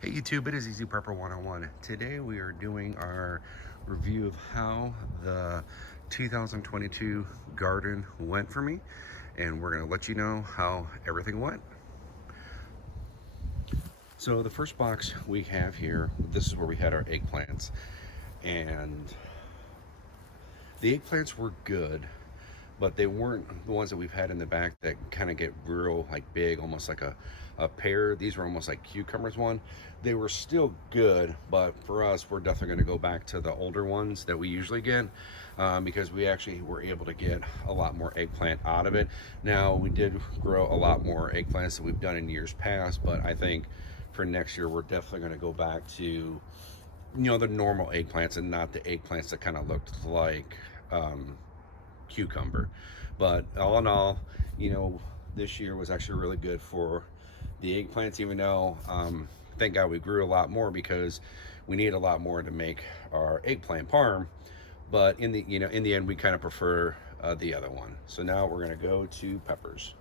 Hey YouTube, it is Easy Prepper 101. Today we are doing our review of how the 2022 garden went for me, and we're going to let you know how everything went. So the first box we have here, this is where we had our eggplants, and the eggplants were good, but they weren't the ones that we've had in the back that kind of get real like big, almost like a pear. These were almost like cucumbers. One, they were still good, but for us, we're definitely going to go back to the older ones that we usually get, because we actually were able to get a lot more eggplant out of it. Now, we did grow a lot more eggplants than we've done in years past, but I think for next year we're definitely going to go back to the normal eggplants and not the eggplants that kind of looked like cucumber. But all in all, this year was actually really good for the eggplants, even though thank God we grew a lot more because we need a lot more to make our eggplant parm. But in the end, we kind of prefer the other one. So now we're going to go to peppers.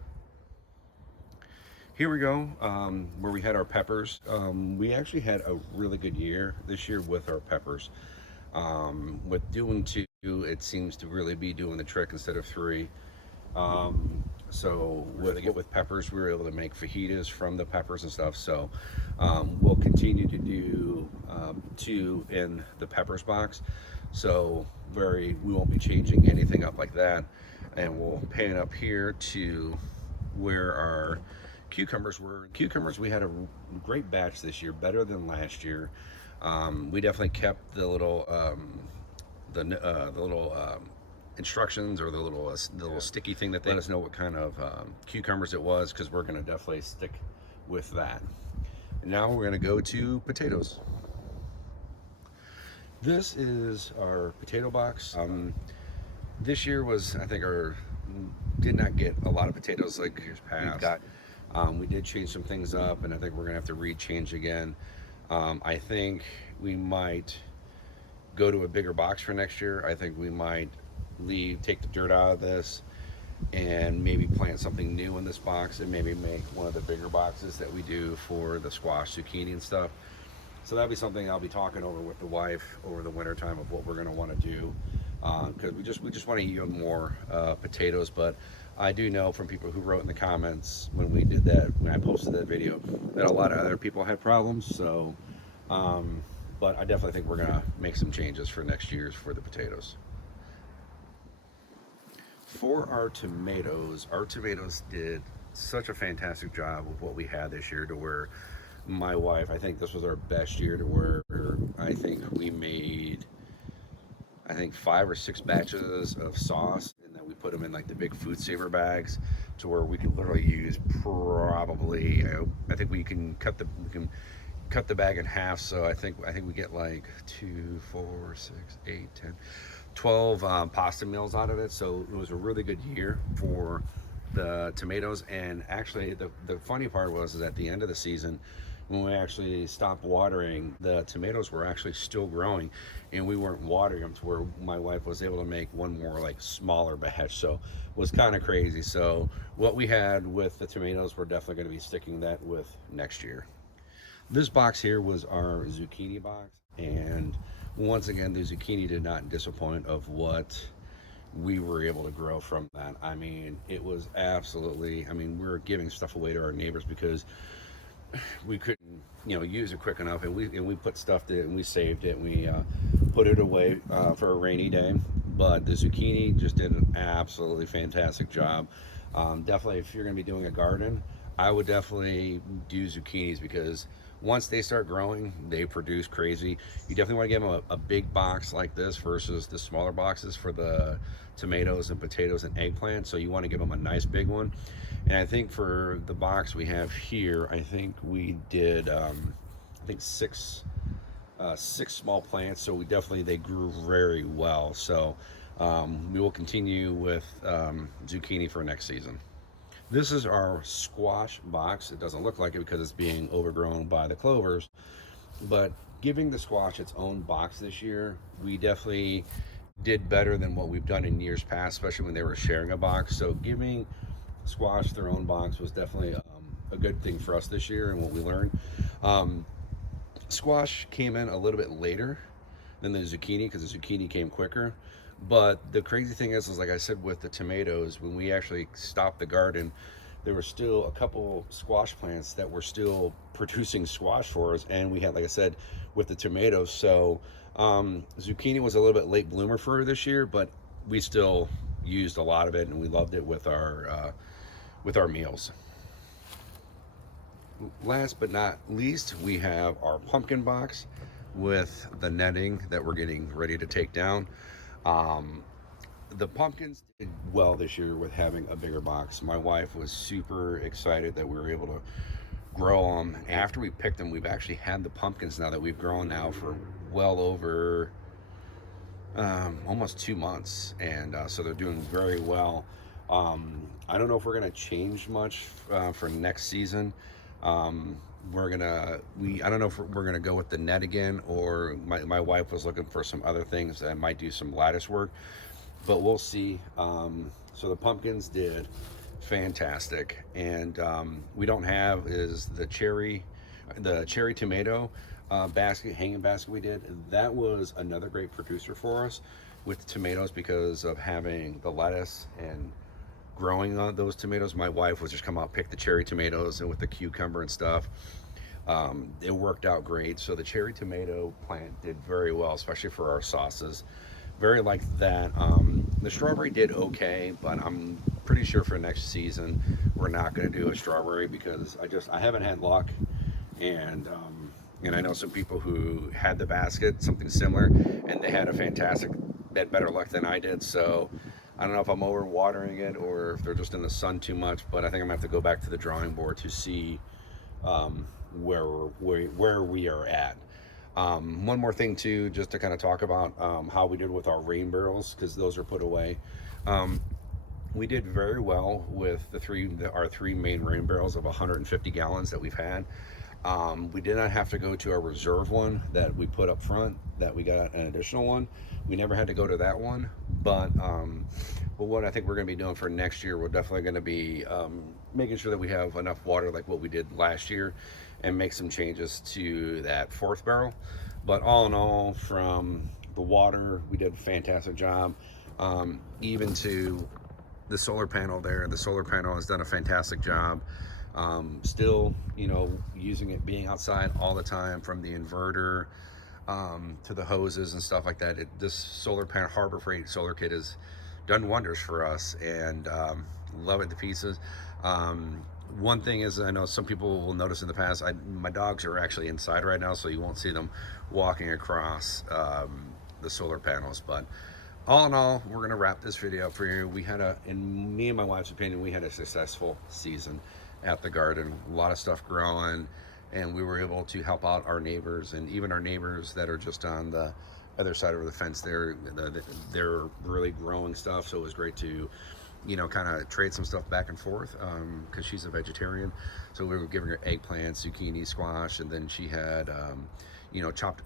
Here we go, where we had our peppers. We actually had a really good year this year with our peppers. With doing two, it seems to really be doing the trick instead of three. So with peppers, we were able to make fajitas from the peppers and stuff. So we'll continue to do two in the peppers box. So we won't be changing anything up like that. And we'll pan up here to where our cucumbers were. Cucumbers, we had a great batch this year, better than last year. We definitely kept the little instructions, or the little sticky thing that they let us know what kind of cucumbers it was, because we're going to definitely stick with that. And now we're going to go to potatoes. This is our potato box. This year was, I think, did not get a lot of potatoes like years past. We did change some things up, and I think we're gonna have to re-change again. I think we might go to a bigger box for next year. I think we might take the dirt out of this and maybe plant something new in this box, and maybe make one of the bigger boxes that we do for the squash, zucchini, and stuff. So that'll be something I'll be talking over with the wife over the winter time of what we're going to want to do, because we just want to yield more potatoes. But I do know from people who wrote in the comments when I posted that video, that a lot of other people had problems. So, but I definitely think we're going to make some changes for next year's for the potatoes. For our tomatoes did such a fantastic job with what we had this year, to where my wife, I think this was our best year, to where I think we made 5 or 6 batches of sauce, and then we put them in like the big food saver bags, to where we could literally use probably, I think we can cut the bag in half. So I think we get like 2, 4, 6, 8, 10, 12 pasta meals out of it. So it was a really good year for the tomatoes. And actually the funny part was, is at the end of the season, when we actually stopped watering, the tomatoes were actually still growing, and we weren't watering them, to where my wife was able to make one more like smaller batch. So it was kind of crazy. So what we had with the tomatoes, we're definitely going to be sticking that with next year. This box here was our zucchini box, and once again, the zucchini did not disappoint of what we were able to grow from that. I mean, it was absolutely, we were giving stuff away to our neighbors because we couldn't use it quick enough, and we put stuff and we saved it, and we put it away for a rainy day. But the zucchini just did an absolutely fantastic job. Definitely, if you're going to be doing a garden, I would definitely do zucchinis, because once they start growing, they produce crazy. You definitely want to give them a big box like this versus the smaller boxes for the tomatoes and potatoes and eggplant. So you want to give them a nice big one. And I think for the box we have here, I think we did six small plants. So they grew very well. So we will continue with zucchini for next season. This is our squash box. It doesn't look like it because it's being overgrown by the clovers, but giving the squash its own box this year, we definitely did better than what we've done in years past, especially when they were sharing a box. So giving squash their own box was definitely a good thing for us this year, and what we learned. Squash came in a little bit later than the zucchini because the zucchini came quicker. But the crazy thing is like I said with the tomatoes, when we actually stopped the garden, there were still a couple squash plants that were still producing squash for us, and we had, like I said, with the tomatoes. So zucchini was a little bit late bloomer for this year, but we still used a lot of it, and we loved it with our meals. Last but not least, we have our pumpkin box with the netting that we're getting ready to take down. Um, the pumpkins did well this year with having a bigger box. My wife was super excited that we were able to grow them. After we picked them, we've actually had the pumpkins now that we've grown now for well over almost 2 months, and so they're doing very well. I don't know if we're gonna change much for next season. Um, I don't know if we're gonna go with the net again, or my wife was looking for some other things that might do some lattice work, but we'll see. So the pumpkins did fantastic, and we don't have is the cherry tomato hanging basket we did. That was another great producer for us with tomatoes because of having the lettuce and growing on those tomatoes. My wife was just come out pick the cherry tomatoes, and with the cucumber and stuff, it worked out great. So the cherry tomato plant did very well, especially for our sauces. Very like that. The strawberry did okay, but I'm pretty sure for next season we're not going to do a strawberry because I haven't had luck, and I know some people who had the basket, something similar, and they had better luck than I did. So I don't know if I'm over watering it or if they're just in the sun too much, but I think I'm gonna have to go back to the drawing board to see where we are at. One more thing too, just to kind of talk about how we did with our rain barrels, because those are put away. We did very well with our three main rain barrels of 150 gallons that we've had. We did not have to go to our reserve one that we put up front, that we got an additional one. We never had to go to that one, but what I think we're going to be doing for next year, we're definitely going to be making sure that we have enough water like what we did last year, and make some changes to that fourth barrel. But all in all, from the water, we did a fantastic job. Even to the solar panel there, the solar panel has done a fantastic job. Still, using it, being outside all the time, from the inverter to the hoses and stuff like that. This solar panel, Harbor Freight solar kit, has done wonders for us, and love it to pieces. One thing is, I know some people will notice in the past, my dogs are actually inside right now, so you won't see them walking across the solar panels. But all in all, we're going to wrap this video up for you. In me and my wife's opinion, we had a successful season at the garden. A lot of stuff growing, and we were able to help out our neighbors, and even our neighbors that are just on the other side of the fence there. They're really growing stuff, so it was great to kind of trade some stuff back and forth, because she's a vegetarian. So we were giving her eggplant, zucchini, squash, and then she had chopped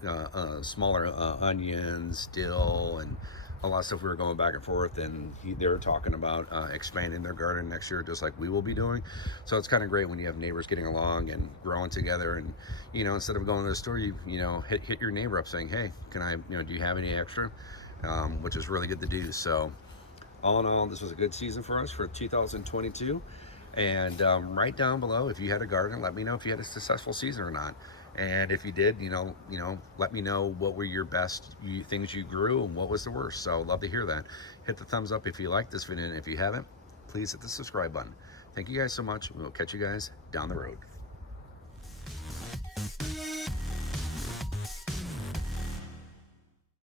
smaller onions, dill, and a lot of stuff. We were going back and forth, and they were talking about expanding their garden next year, just like we will be doing. So it's kind of great when you have neighbors getting along and growing together, and instead of going to the store, you hit your neighbor up saying, hey, can I, do you have any extra? Which is really good to do. So all in all, this was a good season for us for 2022. And right down below, if you had a garden, let me know if you had a successful season or not. And if you did, let me know what were your best things you grew and what was the worst. So love to hear that. Hit the thumbs up if you liked this video, and if you haven't, please hit the subscribe button. Thank you guys so much. We'll catch you guys down the road.